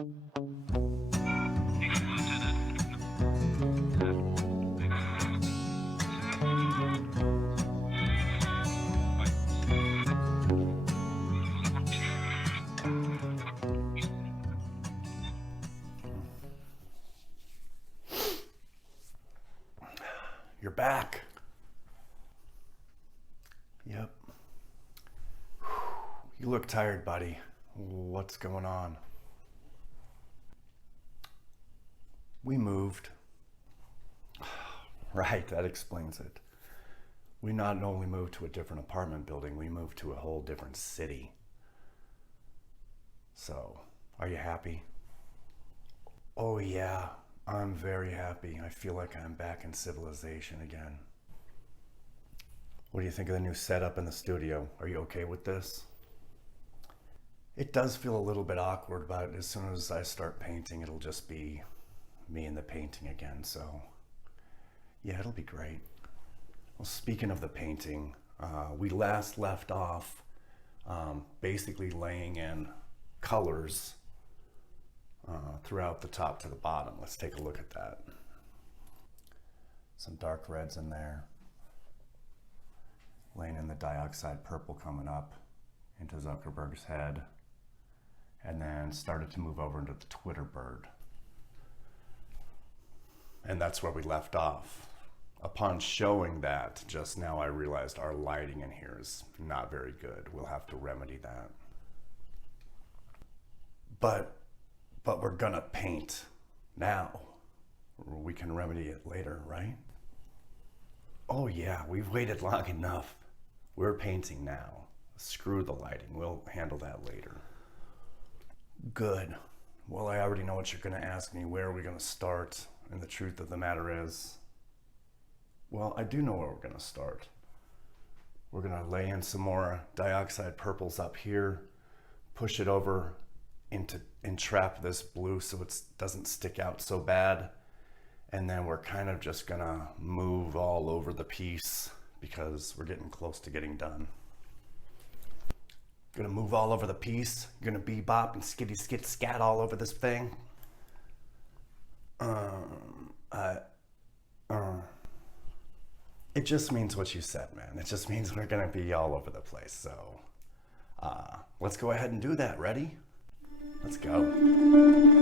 You're back. Yep. You look tired, buddy. What's going on? We moved. Right, that explains it. We not only moved to a different apartment building, we moved to a whole different city. So, are you happy? Oh yeah, I'm very happy. I feel like I'm back in civilization again. What do you think of the new setup in the studio? Are you okay with this? It does feel a little bit awkward, but as soon as I start painting, it'll just be me and the painting again. So yeah, it'll be great. Well, speaking of the painting, we last left off basically laying in colors throughout the top to the bottom. Let's take a look at that. Some dark reds in there. Laying in the dioxide purple coming up into Zuckerberg's head. And then started to move over into the Twitter bird. And that's where we left off. Upon showing that just now, I realized our lighting in here is not very good. We'll have to remedy that. But we're gonna paint now. We can remedy it later, right? Oh yeah, we've waited long enough. We're painting now. Screw the lighting, we'll handle that later. Good. Well, I already know what you're gonna ask me. Where are we gonna start? And the truth of the matter is, well, I do know where we're gonna start. We're gonna lay in some more dioxide purples up here, push it over into entrap this blue so it doesn't stick out so bad. And then we're kind of just gonna move all over the piece because we're getting close to getting done. Gonna move all over the piece, gonna bebop and skitty skit scat all over this thing. It just means what you said, man. It just means we're gonna be all over the place. So let's go ahead and do that. Ready? Let's go.